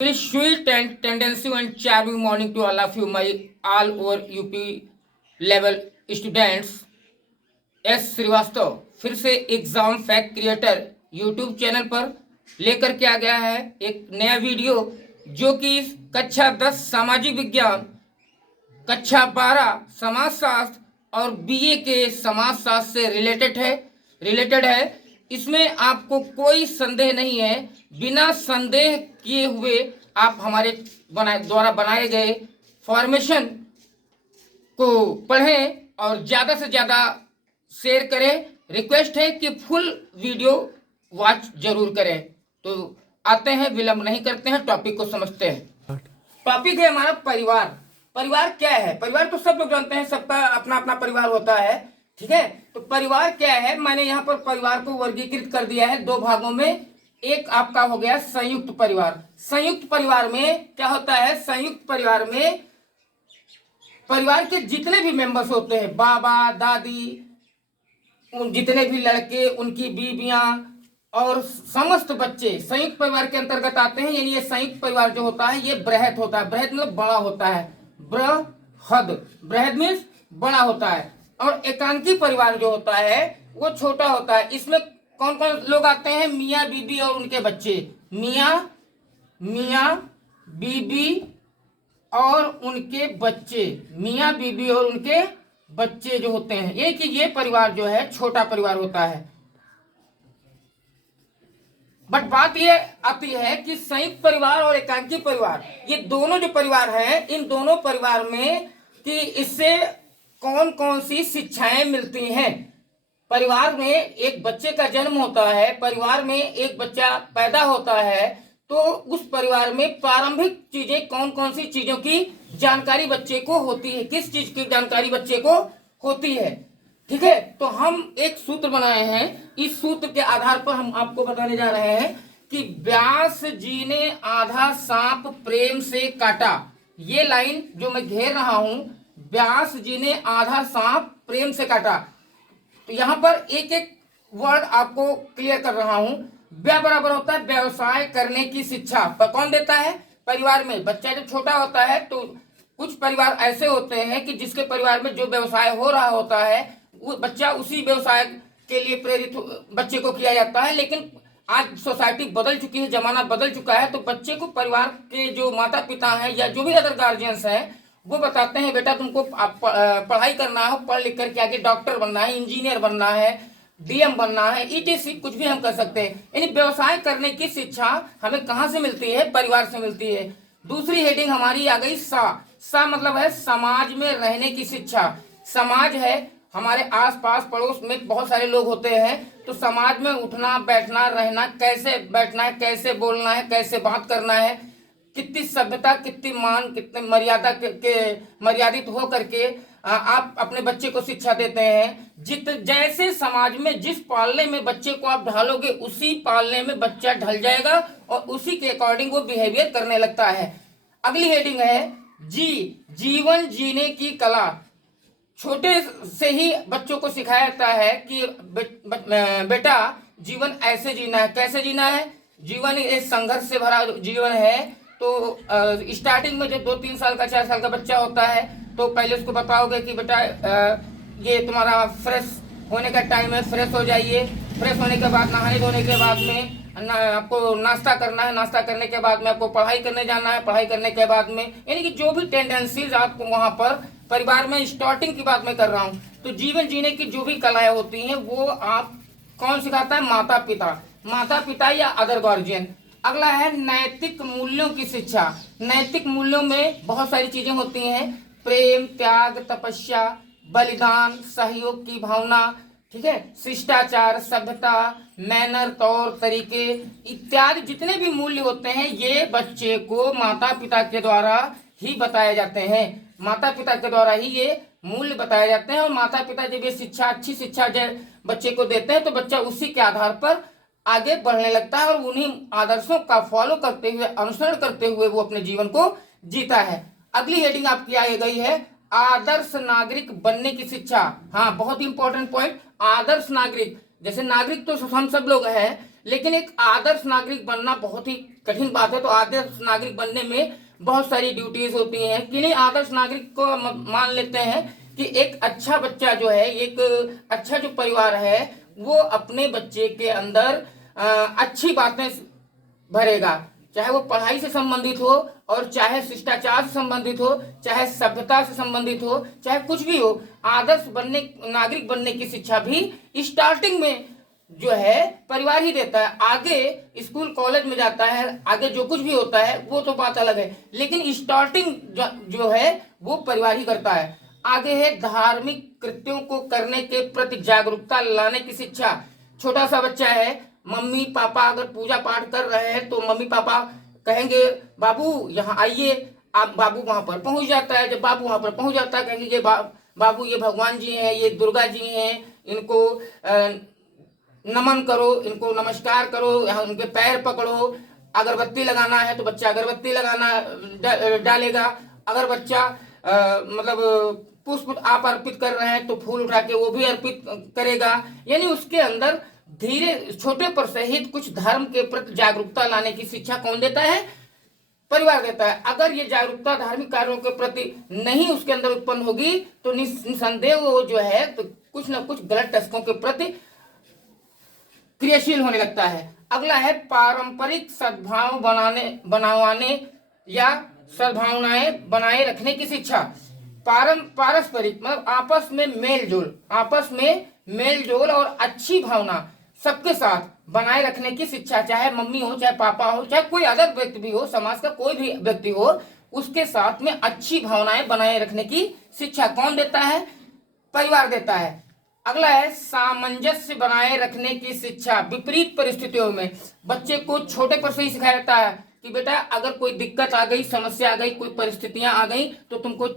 Very sweet and tendency and charming morning to all of you, my all over UP level students. S Srivastava फिर से exam fact creator YouTube channel पर लेकर के आ गया है एक नया वीडियो जो कि कक्षा 10 सामाजिक विज्ञान, कक्षा 12 समाजशास्त्र और बीए के समाजशास्त्र से रिलेटेड है। इसमें आपको कोई संदेह नहीं है। बिना संदेह किए हुए आप हमारे द्वारा बनाए गए फॉर्मेशन को पढ़ें और ज़्यादा से ज़्यादा शेयर करें। रिक्वेस्ट है कि फुल वीडियो वॉच जरूर करें। तो आते हैं, विलंब नहीं करते हैं, टॉपिक को समझते हैं। टॉपिक है हमारा परिवार। परिवार क्या है? परिवार तो सब लोग जानते हैं, सबका अपना अपना परिवार होता है, ठीक है। तो परिवार क्या है, मैंने यहाँ पर परिवार को वर्गीकृत कर दिया है दो भागों में। एक आपका हो गया संयुक्त परिवार। संयुक्त परिवार में क्या होता है? संयुक्त परिवार में परिवार के जितने भी मेंबर्स होते हैं, बाबा दादी, उन जितने भी लड़के, उनकी बीवियां और समस्त बच्चे संयुक्त परिवार के अंतर्गत आते हैं। यानी ये संयुक्त परिवार जो होता है ये बृहद होता है। बृहद मतलब बड़ा होता है। बृहद मीन्स बड़ा होता है। और एकांकी परिवार जो होता है वो छोटा होता है। इसमें कौन कौन लोग आते हैं? मियाँ बीबी और उनके बच्चे। मियाँ बीबी और उनके बच्चे। मियाँ बीबी और उनके बच्चे जो होते हैं, ये परिवार जो है छोटा परिवार होता है। बट बात ये आती है कि संयुक्त परिवार और एकांकी परिवार, ये दोनों जो परिवार हैं, इन दोनों परिवार में कि इससे कौन कौन सी शिक्षाएं मिलती हैं। परिवार में एक बच्चे का जन्म होता है, परिवार में एक बच्चा पैदा होता है, तो उस परिवार में प्रारंभिक चीजें कौन कौन सी चीजों की जानकारी बच्चे को होती है, किस चीज की जानकारी बच्चे को होती है, ठीक है। तो हम एक सूत्र बनाए हैं। इस सूत्र के आधार पर हम आपको बताने जा रहे हैं कि व्यास जी ने आधा सांप प्रेम से काटा। ये लाइन जो मैं घेर रहा हूं, व्यास जी ने आधा सांप प्रेम से काटा। तो यहां पर एक एक वर्ड आपको क्लियर कर रहा हूं। व्या बराबर होता है व्यवसाय करने की शिक्षा। पर कौन देता है? परिवार में। बच्चा जब छोटा होता है तो कुछ परिवार ऐसे होते हैं कि जिसके परिवार में जो व्यवसाय हो रहा होता है वो बच्चा उसी व्यवसाय के लिए प्रेरित बच्चे को किया जाता है। लेकिन आज सोसाइटी बदल चुकी है, जमाना बदल चुका है, तो बच्चे को परिवार के जो माता पिता हैं या जो भी अदर गार्जियंस हैं वो बताते हैं बेटा तुमको पढ़ाई करना है, पढ़ लिख करके आगे डॉक्टर बनना है, इंजीनियर बनना है, डीएम बनना है, ईटीसी कुछ भी हम कर सकते हैं। यानी व्यवसाय करने की शिक्षा हमें कहाँ से मिलती है? परिवार से मिलती है। दूसरी हेडिंग हमारी आ गई सा मतलब है समाज में रहने की शिक्षा। समाज है, हमारे आसपास पड़ोस में बहुत सारे लोग होते हैं, तो समाज में उठना बैठना रहना, कैसे बैठना है, कैसे बोलना है, कैसे बात करना है, कितनी सभ्यता, कितनी मान, कितने मर्यादा के मर्यादित हो करके आप अपने बच्चे को शिक्षा देते हैं। जैसे समाज में जिस पालने में बच्चे को आप ढालोगे उसी पालने में बच्चा ढल जाएगा और उसी के अकॉर्डिंग वो बिहेवियर करने लगता है। अगली हेडिंग है जीवन जीने की कला। छोटे से ही बच्चों को सिखाया जाता है कि बेटा जीवन ऐसे जीना है। कैसे जीना है? जीवन एक संघर्ष से भरा जीवन है। तो स्टार्टिंग में जो 2-3 साल का 4 साल का बच्चा होता है तो पहले उसको बताओगे कि बेटा ये तुम्हारा फ्रेश होने का टाइम है, फ्रेश हो जाइए। फ्रेश होने के बाद नहाने धोने के बाद में आपको नाश्ता करना है, नाश्ता करने के बाद में आपको पढ़ाई करने जाना है, पढ़ाई करने के बाद में यानी कि जो भी टेंडेंसीज आपको वहाँ पर परिवार में स्टार्टिंग की बात मैं कर रहा हूँ। तो जीवन जीने की जो भी कलाएं होती हैं वो आप कौन सिखाता है? माता पिता या अदर गार्जियन। अगला है नैतिक मूल्यों की शिक्षा। नैतिक मूल्यों में बहुत सारी चीजें होती हैं, प्रेम, त्याग, तपस्या, बलिदान, सहयोग की भावना, ठीक है, शिष्टाचार, सभ्यता, मैनर, तौर तरीके इत्यादि जितने भी मूल्य होते हैं ये बच्चे को माता पिता के द्वारा ही बताए जाते हैं। माता पिता के द्वारा ही ये मूल्य बताए जाते हैं। और माता पिता जब ये शिक्षा, अच्छी शिक्षा जब बच्चे को देते हैं तो बच्चा उसी के आधार पर आगे बढ़ने लगता है और उन्हीं आदर्शों का फॉलो करते हुए, अनुसरण करते हुए वो अपने जीवन को जीता है। अगली हेडिंग आपकी आई गई है आदर्श नागरिक बनने की शिक्षा। हाँ, बहुत इंपॉर्टेंट पॉइंट। आदर्श नागरिक, जैसे नागरिक तो हम सब लोग हैं, लेकिन एक आदर्श नागरिक बनना बहुत ही कठिन बात है। तो आदर्श नागरिक बनने में बहुत सारी ड्यूटीज होती हैं। किन्हीं आदर्श नागरिक को मान लेते हैं कि एक अच्छा बच्चा जो है, एक अच्छा जो परिवार है, वो अपने बच्चे के अंदर अच्छी बातें भरेगा, चाहे वो पढ़ाई से संबंधित हो और चाहे शिष्टाचार से संबंधित हो, चाहे सभ्यता से संबंधित हो, चाहे कुछ भी हो। आदर्श बनने नागरिक बनने की शिक्षा भी स्टार्टिंग में जो है परिवार ही देता है। आगे स्कूल कॉलेज में जाता है, आगे जो कुछ भी होता है वो तो बात अलग है, लेकिन स्टार्टिंग जो है वो परिवार ही करता है। आगे है धार्मिक कृत्यों को करने के प्रति जागरूकता लाने की शिक्षा। छोटा सा बच्चा है, मम्मी पापा अगर पूजा पाठ कर रहे हैं तो मम्मी पापा कहेंगे बाबू यहाँ आइए, आप बाबू वहां पर पहुंच जाता है। जब बाबू वहां पर पहुंच जाता है कहेंगे ये बाबू ये भगवान जी हैं, ये दुर्गा जी हैं, इनको नमन करो, इनको नमस्कार करो, यहाँ उनके पैर पकड़ो। अगरबत्ती लगाना है तो बच्चा अगरबत्ती लगाना डालेगा। अगर बच्चा मतलब पुष्प आप अर्पित कर रहे हैं तो फूल उठा के वो भी अर्पित करेगा। यानी उसके अंदर धीरे छोटे पर सहित कुछ धर्म के प्रति जागरूकता लाने की शिक्षा कौन देता है? परिवार देता है। अगर ये जागरूकता धार्मिक कार्यों के प्रति नहीं उसके अंदर उत्पन्न होगी तो निसंदेह वो जो है तो कुछ न कुछ गलत टस्कों के प्रति क्रियाशील होने लगता है। अगला है पारंपरिक सद्भाव बनाने या सद्भावनाएं बनाए रखने की शिक्षा। पारस्परिक मतलब आपस में मेल जोल और अच्छी भावना सबके साथ बनाए रखने की शिक्षा। चाहे मम्मी हो, चाहे पापा हो, चाहे कोई अदर व्यक्ति भी हो, समाज का कोई भी व्यक्ति हो, उसके साथ में अच्छी भावनाएं बनाए रखने की शिक्षा कौन देता है? परिवार देता है। अगला है सामंजस्य बनाए रखने की शिक्षा। विपरीत परिस्थितियों में बच्चे को छोटे पर से ही सिखाया जाता है कि बेटा अगर कोई दिक्कत आ गई, समस्या आ गई, कोई परिस्थितियां आ गई तो तुमको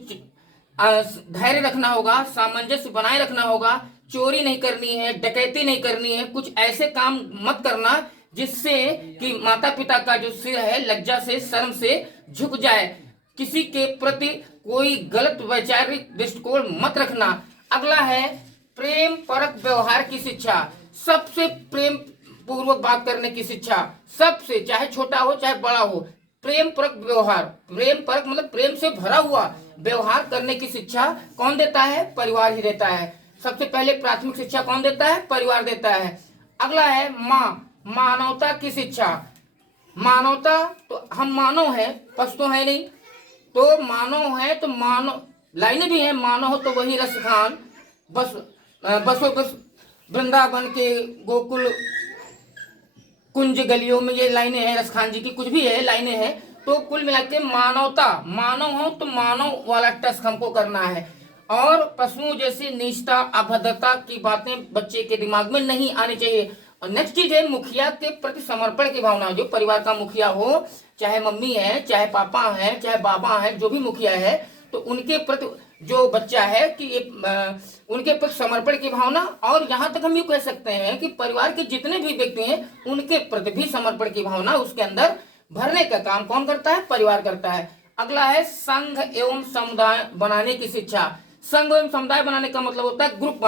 धैर्य रखना होगा, सामंजस्य बनाए रखना होगा, चोरी नहीं करनी है, डकैती नहीं करनी है, कुछ ऐसे काम मत करना जिससे कि माता पिता का जो सिर है लज्जा से, शर्म से झुक जाए। किसी के प्रति कोई गलत वैचारिक दृष्टिकोण मत रखना। अगला है प्रेम परक व्यवहार की शिक्षा। सबसे प्रेम पूर्वक बात करने की शिक्षा, सबसे, चाहे छोटा हो चाहे बड़ा हो। प्रेम परक व्यवहार, प्रेम परक मतलब प्रेम से भरा हुआ व्यवहार करने की शिक्षा कौन देता है? परिवार ही देता है। सबसे पहले प्राथमिक शिक्षा कौन देता है? परिवार देता है। अगला है मानवता की शिक्षा। मानवता तो हम मानव है, पशु तो है नहीं, तो मानव है तो मानव लाइनें भी हैं। मानव हो तो वही रस खान, बस वृंदावन के गोकुल कुंज गलियों में, ये लाइनें हैं रसखान जी की, कुछ भी है लाइनें हैं। तो कुल मिला के मानवता, मानव हो तो मानव वाला टस्क हमको करना है। और पशुओं जैसी नीचता अभद्रता की बातें बच्चे के दिमाग में नहीं आनी चाहिए। और नेक्स्ट चीज है मुखिया के प्रति समर्पण की भावना। जो परिवार का मुखिया हो, चाहे मम्मी है, चाहे पापा है, चाहे बाबा है, जो भी मुखिया है, तो उनके प्रति जो बच्चा है कि उनके प्रति समर्पण की भावना। और यहाँ तक हम ये कह सकते हैं कि परिवार के जितने भी व्यक्ति हैं उनके प्रति भी समर्पण की भावना उसके अंदर भरने का काम कौन करता है? परिवार करता है। अगला है संघ एवं समुदाय बनाने की शिक्षा। संघ एवं समुदाय बनाने का मतलब होता है ग्रुप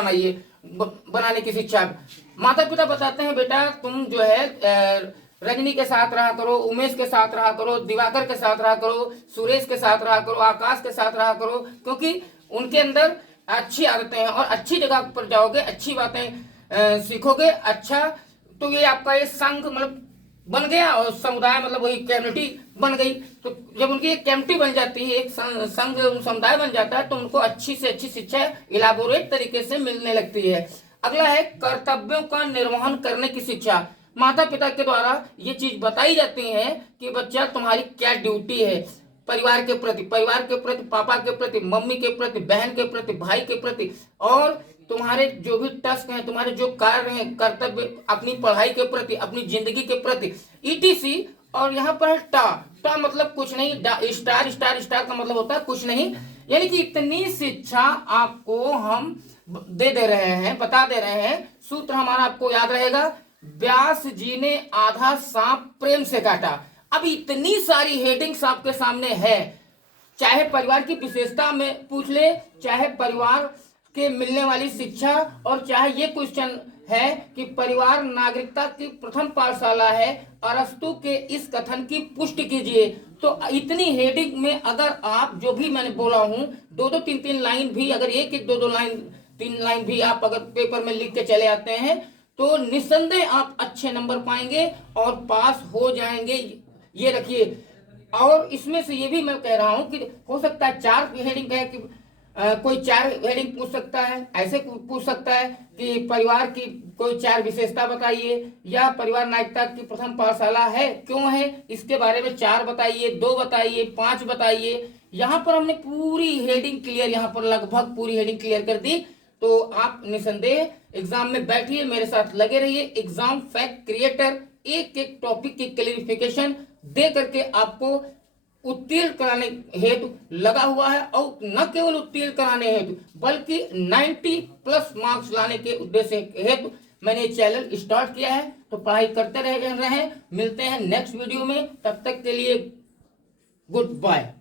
बनाने की शिक्षा। माता पिता बताते हैं बेटा तुम जो है रजनी के साथ रहा करो, उमेश के साथ रहा करो, दिवाकर के साथ रहा करो, सुरेश के साथ रहा करो, आकाश के साथ रहा करो, क्योंकि उनके अंदर अच्छी आदतें हैं और अच्छी जगह पर जाओगे, अच्छी बातें सीखोगे। अच्छा, तो ये आपका ये संघ मतलब बन गया और समुदाय मतलब वही कम्युनिटी बन गई। तो जब उनकी एक कम्युनिटी बन जाती है, एक संघ समुदाय बन जाता है, तो उनको अच्छी से अच्छी शिक्षा इलाबोरेट तरीके से मिलने लगती है। अगला है कर्तव्यों का निर्वहन करने की शिक्षा। माता पिता के द्वारा ये चीज बताई जाती है कि बच्चा तुम्हारी क्या ड्यूटी है परिवार के प्रति, पापा के प्रति, मम्मी के प्रति, बहन के प्रति, भाई के प्रति, और तुम्हारे जो भी टास्क हैं, तुम्हारे जो कार्य हैं, कर्तव्य, अपनी पढ़ाई के प्रति, अपनी जिंदगी के प्रति, ईटीसी। और यहाँ पर टा मतलब कुछ नहीं, स्टार का मतलब होता है कुछ नहीं। यानी कि इतनी शिक्षा आपको हम दे रहे हैं, बता दे रहे हैं। सूत्र हमारा आपको याद रहेगा, व्यास जी ने आधा सांप प्रेम से काटा। अब इतनी सारी हेडिंग्स आपके सामने है, चाहे परिवार की विशेषता में पूछ ले, चाहे परिवार के मिलने वाली शिक्षा, और चाहे ये क्वेश्चन है कि परिवार नागरिकता की प्रथम पाठशाला है, अरस्तु के इस कथन की पुष्टि कीजिए। तो इतनी हेडिंग में अगर आप जो भी मैंने बोला हूं, दो दो तीन तीन लाइन भी, अगर एक एक दो दो लाइन तीन लाइन भी आप अगर पेपर में लिख के चले आते हैं तो निस्संदेह आप अच्छे नंबर पाएंगे और पास हो जाएंगे। ये रखिए। और इसमें से ये भी मैं कह रहा हूं कि हो सकता है 4 हेडिंग है कि कोई 4 हेडिंग पूछ सकता है, ऐसे पूछ सकता है कि परिवार की कोई 4 विशेषता बताइए, या परिवार नागरिकता की प्रथम पाठशाला है क्यों है, इसके बारे में 4 बताइए, 2 बताइए, 5 बताइए। यहाँ पर हमने पूरी हेडिंग क्लियर, यहाँ पर लगभग पूरी हेडिंग क्लियर कर दी। तो आप निसंदेह एग्जाम में बैठिए, मेरे साथ लगे रहिए। एग्जाम फैक्ट क्रिएटर एक एक टॉपिक की क्लेरिफिकेशन दे करके आपको उत्तीर्ण कराने हेतु लगा हुआ है, और न केवल उत्तीर्ण कराने हेतु बल्कि 90+ मार्क्स लाने के उद्देश्य हेतु मैंने चैनल स्टार्ट किया है। तो पढ़ाई करते रहे। मिलते हैं नेक्स्ट वीडियो में, तब तक के लिए गुड बाय।